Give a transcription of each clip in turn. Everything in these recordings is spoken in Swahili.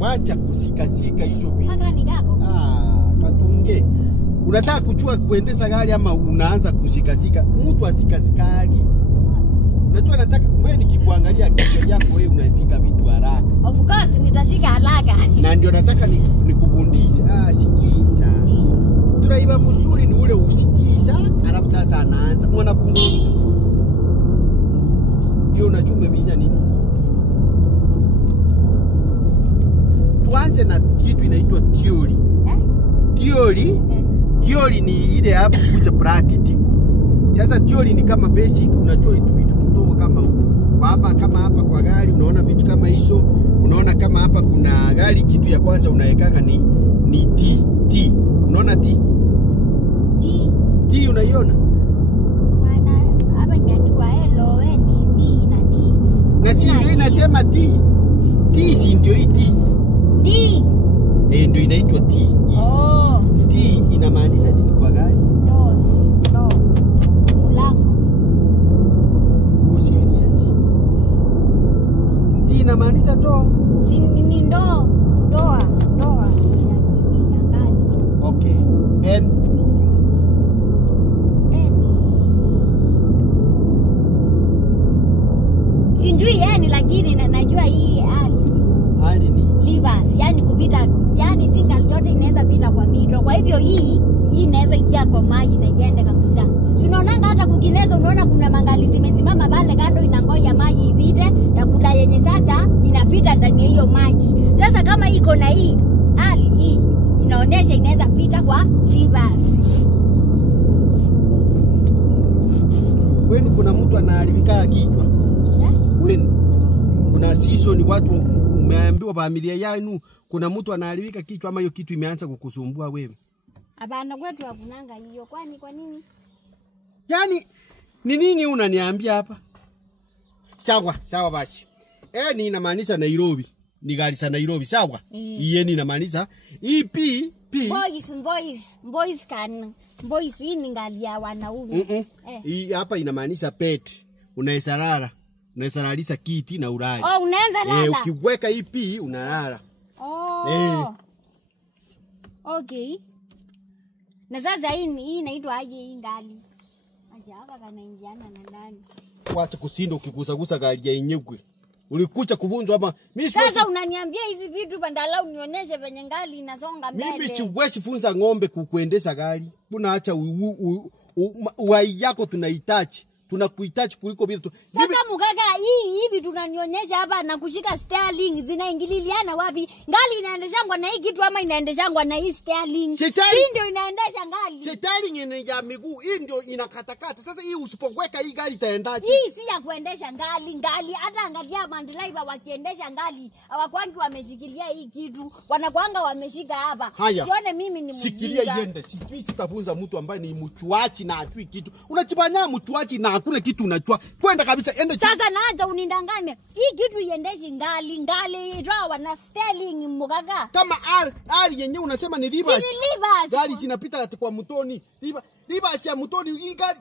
Wacha kusikasika hizo vitu. Magari kako. Katunge. Unataka kuchua kuendesha gari ama unaanza kusikasika? Mtu asikasikagi. Unajua nataka wewe nikikuangalia kichwa yako wewe unasika vitu haraka. Of course nitashika haraka. Na ndio nataka nikufundishe. Sikiza. Driver mzuri ni ule usikiza, alafu sasa anaanza. Mwanapunguza. Hiyo unachume vinya nini? Tuanze na kitu inaitwa theory. Theory ni ile hapo kuja practical. Sasa theory ni kama basic, unajua vitu tutoka kama huko. Hapa kama hapa kwa gari unaona vitu kama hizo, unaona kama hapa kuna gari, kitu ya kwanza unaekanga ni T. Unaona T unaiona? Bana hapa imeandikwa hello ni na T. Na si ndio inasema T si ndio hii T. Ndio inaitwa T. T inamaanisha nini kwa gari? Doors. Mlango. Go serious. T inamaanisha door. Si ni door. Doa. Ya gari. Okay. N Sinjui yani lakini najua hii hali ni levers, yani kupita, yani single yote inaweza pita kwa mito. Kwa hivyo hii inaweza ingia kwa maji na iende kabisa. Unaona hata kukineza, unaona kuna mangali zimesimama pale kando inangoja maji ipite, na kuna yenye sasa inapita ndani ya hiyo maji. Sasa kama iko na hii hali hii inaonyesha inaweza pita kwa levers. Wewe kuna mtu anaharibika kichwa. Wewe kuna season watu umeambiwa familia yenu kuna mtu anaharibika kichwa ama hiyo kitu imeanza kukusumbua wewe? Hapana, kwetu hakunanga hiyo. Kwani kwa nini? Yani ni nini unaniambia hapa? Sawa basi. Ni inamaanisha Nairobi. Ni gari sana Nairobi, sawa? Hii ni inamaanisha P. Boys hii ni ngali ya wanaume. Hii hapa inamaanisha pet. Unaweza lala. Unaweza lalisha kiti na ulali. Unaanza lala. Ukiweka hii P unalala. Okay. Na sasa hii inaitwa aje hii ngali? Aje hapa kana ingiana na ndani. Wacha kusinda ukigusagusa gari ya yenyewe. Ulikuja kuvunjwa hapa. Mimi sasa unaniambia hizi vitu bandala unionyeshe venye ngali inasonga mbele. Mimi siwezi funza ng'ombe kukuendesha gari. Unaacha uai yako tunahitaji. Tunakuhitaji kuliko vitu. Sasa mkaka hivi tunanionyesha hapa na kushika steering zinaingililiana wapi? Ngali inaendeshangwa na hii kitu ama inaendeshangwa na hii steering? Hii ndio inaendesha ngali. Steering ya miguu hii ndio inakatakata. Sasa hii usipoweka hii gari itaendaje? Hii si ya kuendesha ngali. Hata angalia mandriver wakiendesha ngali hawakwangi wameshikilia hii kitu. Wanakuanga wameshika hapa. Sione mimi ni mjinga. Sikilia iende. Sitafunza mtu ambaye ni mchuachi na ajui kitu. Unachibanya mchuachi na hakuna kitu unachua. Kwenda kabisa ende. Sasa naacha unindanganye. Hii kitu iendeshi ngali rawa na steering mkaka. Kama R yenyewe unasema ni rivers. Si rivers. Gari zinapita kwa mtoni. Rivers ya mtoni hii gari.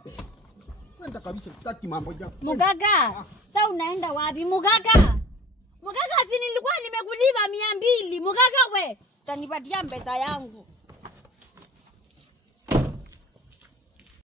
Kwenda kabisa tutaki mambo yako. Mkaka, sasa unaenda wapi mkaka? Mkaka si nilikuwa nimekulipa 200. Mkaka we, utanipatia pesa yangu.